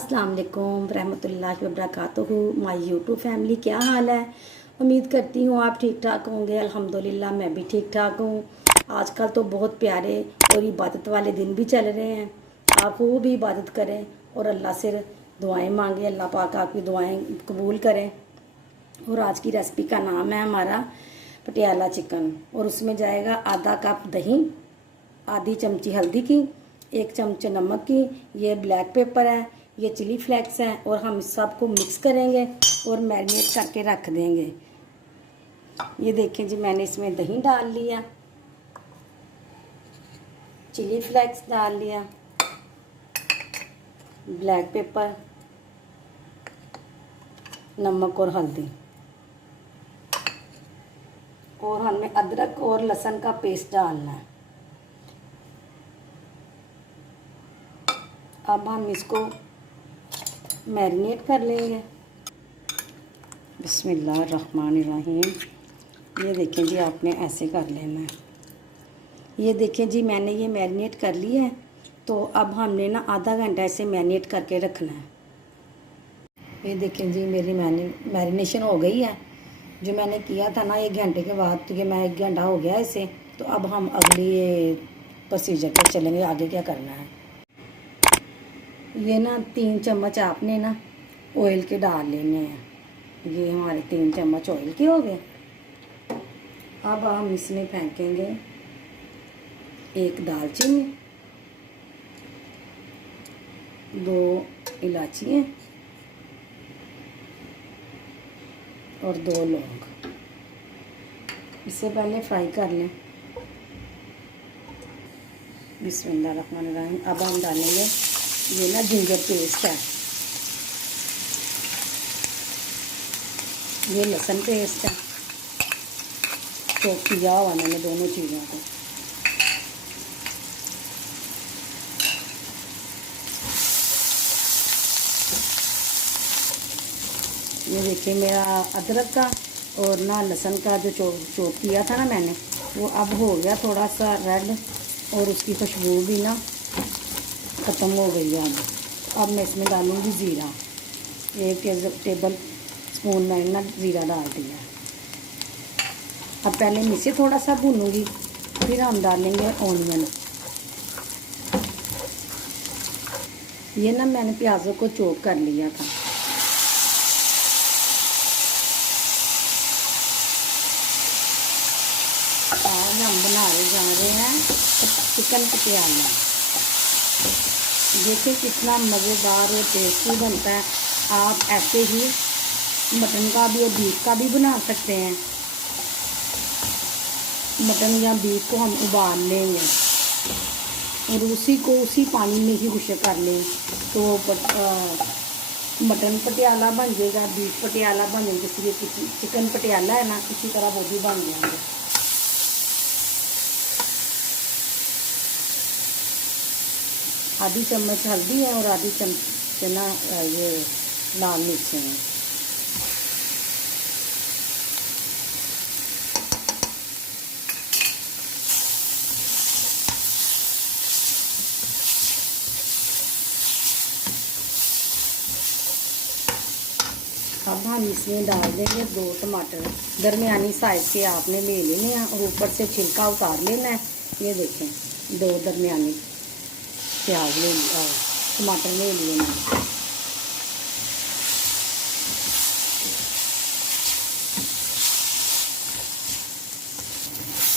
अस्सलाम वालेकुम रहमतुल्लाहि व बरकातुहू। माय यूट्यूब फैमिली, क्या हाल है? उम्मीद करती हूँ आप ठीक ठाक होंगे। अल्हम्दुलिल्लाह मैं भी ठीक ठाक हूँ। आजकल तो बहुत प्यारे और इबादत वाले दिन भी चल रहे हैं। आप खूब भी इबादत करें और अल्लाह से दुआएं मांगें। अल्लाह पाक आपकी दुआएं कबूल करें। और आज की रेसिपी का नाम है हमारा पटियाला चिकन, और उसमें जाएगा आधा कप दही, आधी चमची हल्दी की, 1 चमच नमक की, ये ब्लैक पेपर है, ये चिली फ्लेक्स हैं, और हम इस सब को मिक्स करेंगे और मैरिनेट करके रख देंगे। ये देखें जी, मैंने इसमें दही डाल लिया, चिली फ्लेक्स डाल लिया, ब्लैक पेपर, नमक और हल्दी, और हमें अदरक और लहसुन का पेस्ट डालना है। अब हम इसको मैरिनेट कर लेंगे। बिस्मिल्लाहिर्रहमानिर्रहीम। ये देखें जी, आपने ऐसे कर लेना है। ये देखें जी, मैंने ये मैरिनेट कर लिया है। तो अब हमने ना आधा घंटा ऐसे मैरिनेट करके रखना है। ये देखें जी, मेरी मैरिनेशन हो गई है। जो मैंने किया था ना 1 घंटे के बाद, तो ये मैं 1 घंटा हो गया इसे। तो अब हम अगली प्रोसीजर पर चलेंगे, आगे क्या करना है। ये ना 3 चम्मच आपने ना ऑयल के डाल लेने हैं। ये हमारे 3 चम्मच ऑयल के हो गए। अब हम इसमें फेंकेंगे 1 दालचीनी, 2 इलायचियाँ और 2 लौंग। इससे पहले फ्राई कर लें। बिस्मिल्लाहिर्रहमानिर्रहीम। अब हम डालेंगे ये ना जिंजर पेस्ट है, ये लहसुन पेस्ट है, चॉप किया हुआ मैंने दोनों चीज़ों को। ये देखिए, मेरा अदरक का और ना लहसुन का जो चॉप किया था ना मैंने, वो अब हो गया थोड़ा सा रेड, और उसकी खुशबू भी ना ख़त्म हो गई है। अब मैं इसमें डालूँगी ज़ीरा। 1 टेबल स्पून मैंने ना ज़ीरा डाल दिया। अब पहले मैं इसे थोड़ा सा भूनूंगी, फिर हम डालेंगे ऑनियन। ये ना मैंने प्याज़ों को चॉप कर लिया था। आज हम बनाने जा रहे हैं चिकन पटियाला। देखिए कितना मज़ेदार और टेस्टी बनता है। आप ऐसे ही मटन का भी और बीफ का भी बना सकते हैं। मटन या बीफ को हम उबाल लेंगे और उसी पानी में ही खुश्क कर लें, तो मटन पटियाला बन जाएगा, बीफ पटियाला बन जाएगा। जैसे चिकन पटियाला है ना, इसी तरह वो भी बन जाएंगे। आधी चम्मच हल्दी है और आधी चम्मच ना ये लाल मिर्च है। अब हम इसमें डाल देंगे 2 टमाटर, दरमियानी साइज़ के आपने ले लेने हैं, और ऊपर से छिलका उतार लेना है। ये देखें, 2 दरमियानी प्याज ले लिया, टमाटर ले लिए मैंने।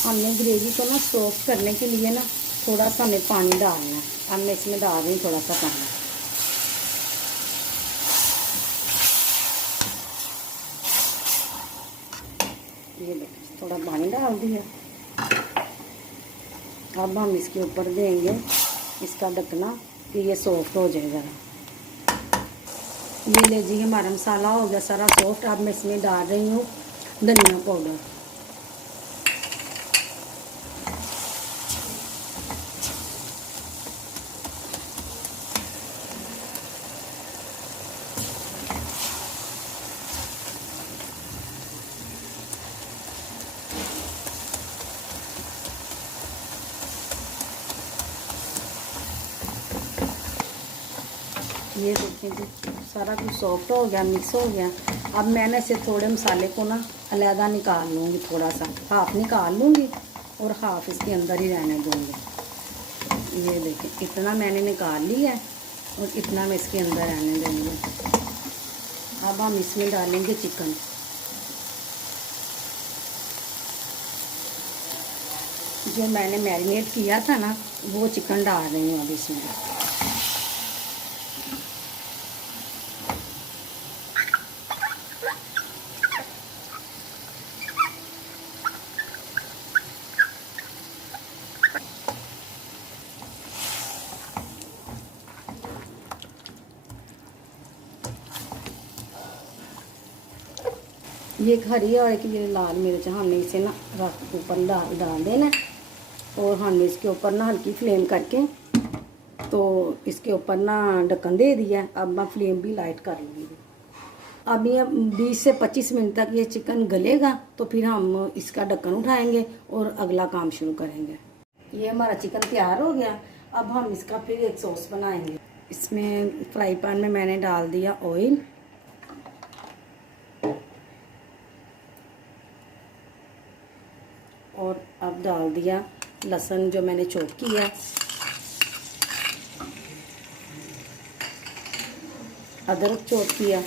हमने ग्रेवी को ना सॉफ्ट करने के लिए ना थोड़ा सा हमें पानी डालना है। अब मैं इसमें डाल रही हूँ थोड़ा सा पानी। ये देखिए, थोड़ा पानी डाल दिया। अब हम इसके ऊपर देंगे इसका ढकना कि ये सॉफ्ट हो जाए ज़रा। ये ले जी, हमारा मसाला हो गया सारा सॉफ्ट। अब मैं इसमें डाल रही हूँ धनिया पाउडर। ये देखिए जी, सारा कुछ सॉफ्ट हो गया, मिक्स हो गया। अब मैंने से थोड़े मसाले को ना अलहदा निकाल लूँगी, थोड़ा सा हाफ निकाल लूँगी और हाफ इसके अंदर ही रहने दूँगी। ये देखिए इतना मैंने निकाल लिया है और इतना मैं इसके अंदर रहने दूँगी। अब हम इसमें डालेंगे चिकन। जो मैंने मैरिनेट किया था ना, वो चिकन डाल रही हूँ अब इसमें। ये एक हरी और एक ये लाल मिर्च हमने इसे ना रख ऊपर डाल देना और हमने इसके ऊपर ना हल्की फ्लेम करके तो इसके ऊपर ना ढक्कन दे दिया। अब मैं फ्लेम भी लाइट कर लूँगी। अब ये 20 से 25 मिनट तक ये चिकन गलेगा तो फिर हम इसका ढक्कन उठाएंगे और अगला काम शुरू करेंगे। ये हमारा चिकन तैयार हो गया। अब हम इसका फिर एक सॉस बनाएंगे। इसमें फ्राई पैन में मैंने डाल दिया ऑयल और अब डाल दिया लहसुन जो मैंने चॉप किया, अदरक चॉप किया,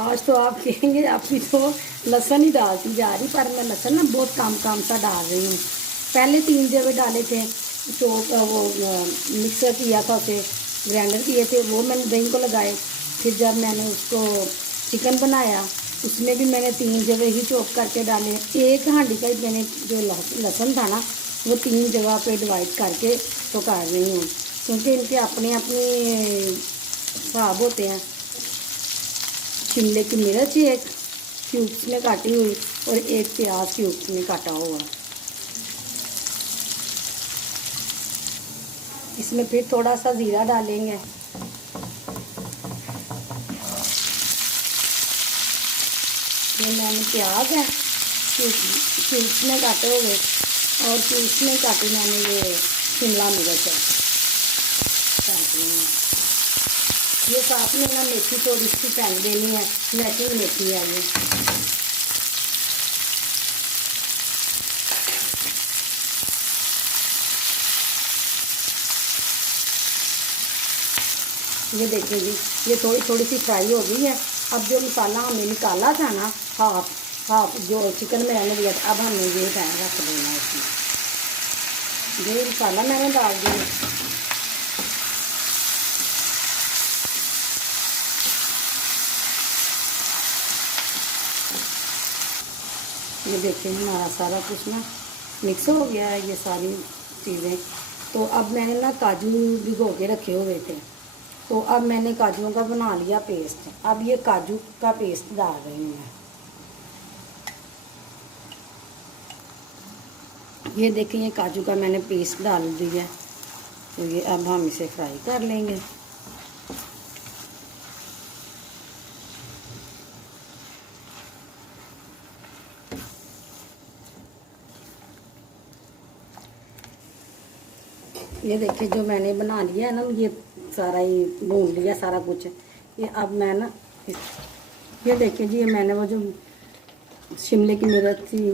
आज तो आप कहेंगे आपकी तो लहसुन ही डालती जा रही, पर मैं लहसुन ना बहुत कम सा डाल रही हूँ। पहले 3 जगह डाले थे, चॉप वो मिक्सर किया था, उसे ग्राइंडर किए थे, वो मैंने दही को लगाए। फिर जब मैंने उसको चिकन बनाया उसमें भी मैंने 3 जगह ही चॉप करके डाले। एक हांडी का ही मैंने जो लहसुन था ना वो 3 जगह पे डिवाइड करके तो कर रही हूँ, क्योंकि इनके अपने अपने हिसाब होते हैं। शिमले की मिर्च एक क्यूब्स में काटी हुई और एक प्याज क्यूब्स में काटा हुआ। इसमें फिर थोड़ा सा ज़ीरा डालेंगे। ये मैंने प्याज है क्यूब्स में काटे हुए और क्यूब्स में काटी मैंने ये शिमला मिर्च है काटी है। ये साथ में ना मेथी थोड़ी सी फेंक देनी है, नेचुरल मेथी है ये देखिए जी, ये थोड़ी सी फ्राई हो गई है। अब जो मसाला हमने निकाला था ना, हाफ जो चिकन में रहने दिया था, अब हमने ये रख देना है इसमें। ये मसाला मैंने डाल दिया। ये देखिए हमारा सारा कुछ ना मिक्स हो गया है, ये सारी चीज़ें। तो अब मैंने ना काजू भिगो के रखे हुए थे, तो अब मैंने काजुओं का बना लिया पेस्ट। अब ये काजू का पेस्ट डाल रही हूँ मैं। ये देखिए ये काजू का मैंने पेस्ट डाल दिया, तो ये अब हम इसे फ्राई कर लेंगे। ये देखिए जो मैंने बना लिया है ना, ये सारा ही भून लिया सारा कुछ। ये अब मैं ना ये देखिए जी, ये मैंने वो जो शिमले की मिर्च थी,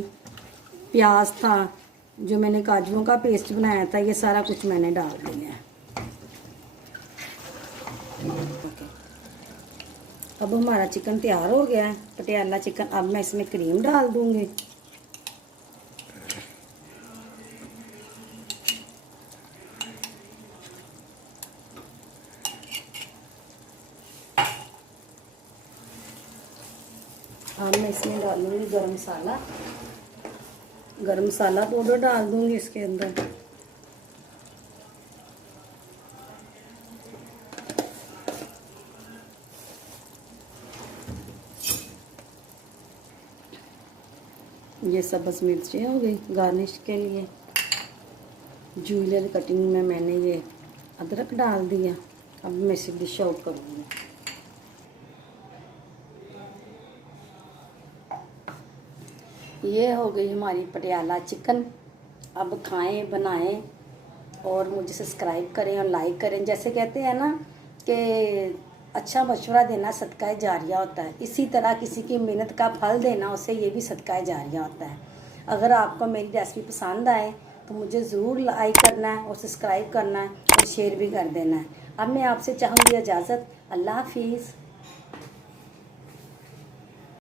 प्याज था, जो मैंने काजुओं का पेस्ट बनाया था, ये सारा कुछ मैंने डाल दिया है। अब हमारा चिकन तैयार हो गया है, पटियाला चिकन। अब मैं इसमें क्रीम डाल दूँगी। अब मैं इसमें डालूँगी गरम मसाला पाउडर डाल दूँगी इसके अंदर। ये सब्ज़ मिर्चें हो गई गार्निश के लिए। जूलियर कटिंग में मैंने ये अदरक डाल दिया। अब मैं इसे डिश आउट करूँगी। ये हो गई हमारी पटियाला चिकन। अब खाएं बनाएं और मुझे सब्सक्राइब करें और लाइक करें। जैसे कहते हैं ना कि अच्छा मशवरा देना सदका जारिया होता है, इसी तरह किसी की मेहनत का फल देना उसे ये भी सदका जारिया होता है। अगर आपको मेरी रेसिपी पसंद आए तो मुझे ज़रूर लाइक करना है और सब्सक्राइब करना है और शेयर भी कर देना है। अब मैं आपसे चाहूँगी इजाज़त। अल्लाह हाफिज़।